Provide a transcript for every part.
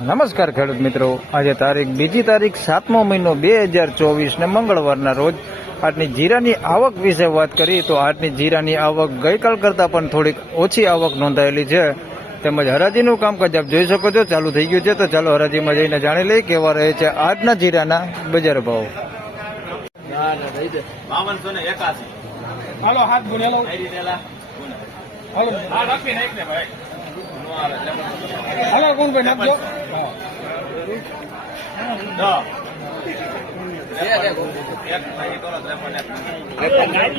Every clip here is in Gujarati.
નમસ્કાર ખેડૂત મિત્રો. આજે તારીખ બીજી તારીખ સાતમો મહિનો બે હજાર ચોવીસ ને મંગળવારના રોજ આજની જીરાની આવક વિશે વાત કરી તો આજની જીરાની આવક ગઈકાલ કરતાં પણ થોડીક ઓછી આવક નોંધાયેલી છે. તેમજ હરાજીનું કામકાજ આપ જોઈ શકો છો, ચાલુ થઈ ગયું છે. તો ચાલો હરાજીમાં જઈને જાણી લઈએ કેવા રહે છે આજના જીરાના બજાર ભાવ. હાથ ભાઈ. હાલો કોણ ભાઈ નાખજો.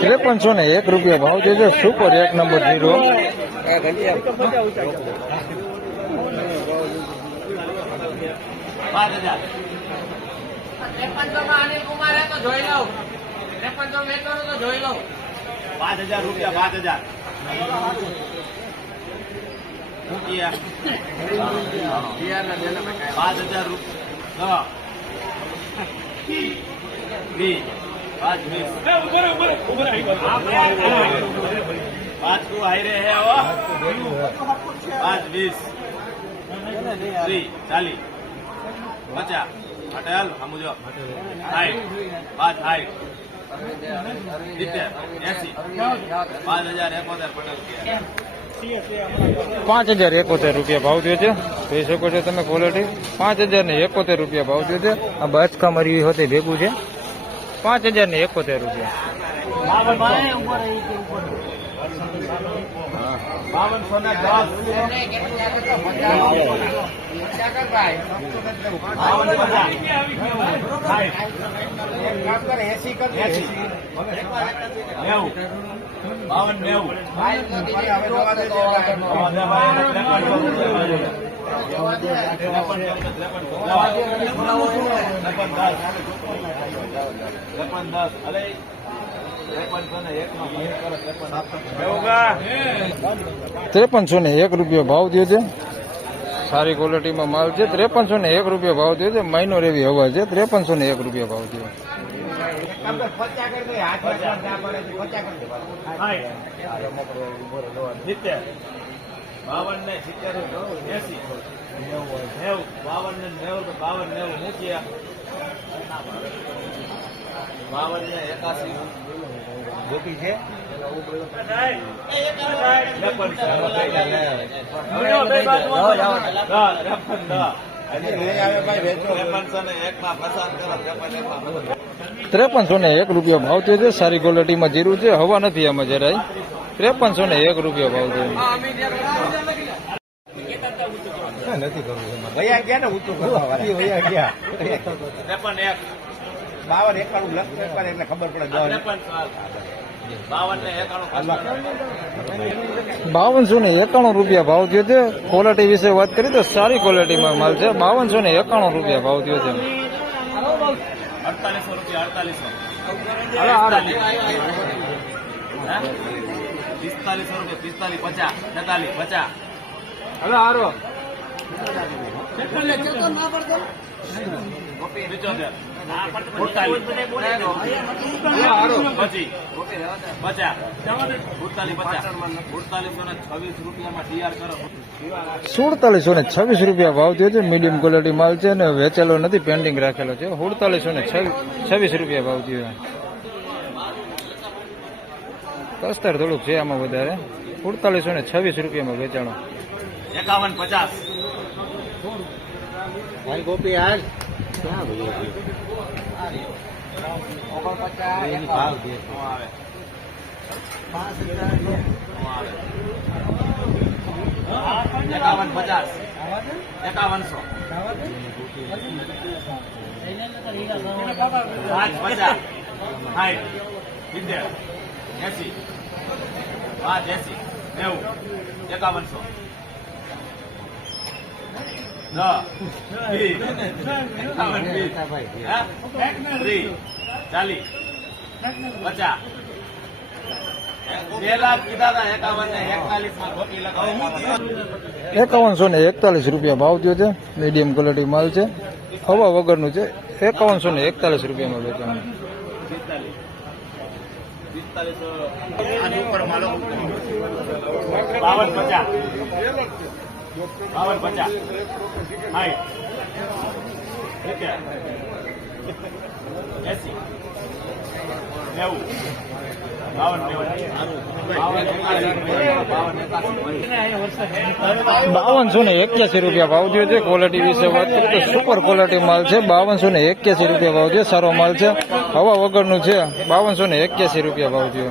ત્રેપનસો ને એક રૂપિયા ભાવ છે સુપર એક નંબર જીરો પાંચ હજાર પાંચ હજાર રૂપિયા પાંચ હજાર. પાંચ હજાર રૂપિયા પાંચ કો હાઈ રે હે પાંચ વીસ ત્રીસ ચાલીસ પચાસ અટલ સમજો સાઠ પાંચ સાઠ સિત્તેર એસી પાંચ હજાર એકોતેર પટેલ પાંચ હજાર એકોતેર રૂપિયા ભાવ થયો છે. જોઈ શકો છો તમે ક્વોલિટી પાંચ હજાર ને એકોતેર રૂપિયા ભાવ થયો છે. આ બાચકા મરી હોતે ભેગું છે. પાંચ હજાર ને એકોતેર રૂપિયા. બાવનસો ને દસ. એસી નેવું. બાવન નેવું. ત્રેપન દસ. અરે ત્રેપનસો ને એક રૂપિયો ભાવ દે છે. સારી ક્વોલિટીમાં માલ છે. ત્રેપનસો ને એક રૂપિયા ભાવ દે છે. માઇનોર એવી હવા છે. ત્રેપનસો ને એક રૂપિયા ભાવ દે. બાવન ને સિત્તેર બાવન ને નેવું બાવન નેવું બાવન ને એકાસી. ગોપી છે. ત્રેપનસો ને એક રૂપિયા ભાવ થયો છે. સારી ક્વોલિટીમાં જીરું છે. હવા નથી આમાં જરાય. ત્રેપનસો ને એક રૂપિયા ભાવ થયો ભૈયા ગયા ને ઊંચું કરવા ગયા ત્રેપન એક. બાવન એકાણું લખ ત્રેપન એટલે ખબર પડે બાવનસો ને એકાણું રૂપિયા ભાવ થયો છે. ક્વોલિટી વિશે વાત કરી તો સારી ક્વોલિટીમાં માલ છે. બાવનસો ને એકાણું રૂપિયા ભાવ થયો છે. અડતાલીસો રૂપિયા અડતાલીસો. પિસ્તાલીસો રૂપિયા પિસ્તાલીસ પચાસ છેતાલીસ પચાસ. હલો હારો. સુડતાલીસો ને છવ્વીસ રૂપિયા ભાવ થયો છે મીડિયમ ક્વોલિટી માલ છે અને વેચેલો નથી પેન્ડિંગ રાખેલો છે. સુડતાલીસો ને છવ્વીસ રૂપિયા ભાવ થયો કસ્તર થોડુંક છે આમાં વધારે. સુડતાલીસો ને છવ્વીસ રૂપિયામાં વેચાણો. એકાવન પચાસ. ભાઈ ગોપી હાલ ભાવ દે. એકાવન પચાસ એકાવનસો પાંચ પચાસ સાઠ સિત્તેર એસી પાંચ એસી નેવું એકાવનસો ચાલીસ એકાવનસો ને એકતાલીસ રૂપિયા ભાવ થયો છે મીડિયમ ક્વોલિટી માલ છે હવા વગરનું છે એકાવનસો ને એકતાલીસ રૂપિયામાં વેચાણું બાવન પચાસ બાવન પચાસ સાઠ એસી નેવું બાવનસો ને એક્યાસી રૂપિયા ભાવ થયો છે. ક્વોલિટી વિશે વાત કરું તો સુપર ક્વોલિટી માલ છે. બાવનસો ને એક્યાસી રૂપિયા ભાવ છે. સારો માલ છે. હવા વગરનું છે. બાવનસો ને એક્યાસી રૂપિયા ભાવ થયો.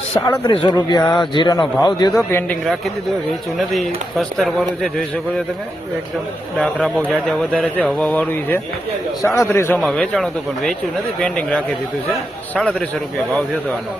સાડત્રીસો રૂપિયા જીરાનો ભાવ દીધો પેન્ટિંગ રાખી દીધું, વેચ્યું નથી. કસ્તર વાળું છે, જોઈ શકો છો તમે. એકદમ ડાકરા બહુ જાજા વધારે છે, હવાવાળું છે. સાડત્રીસોમાં વેચાણું હતું, પણ વેચ્યું નથી પેન્ટિંગ રાખી દીધું છે. સાડત્રીસો રૂપિયા ભાવ દીધો આનો.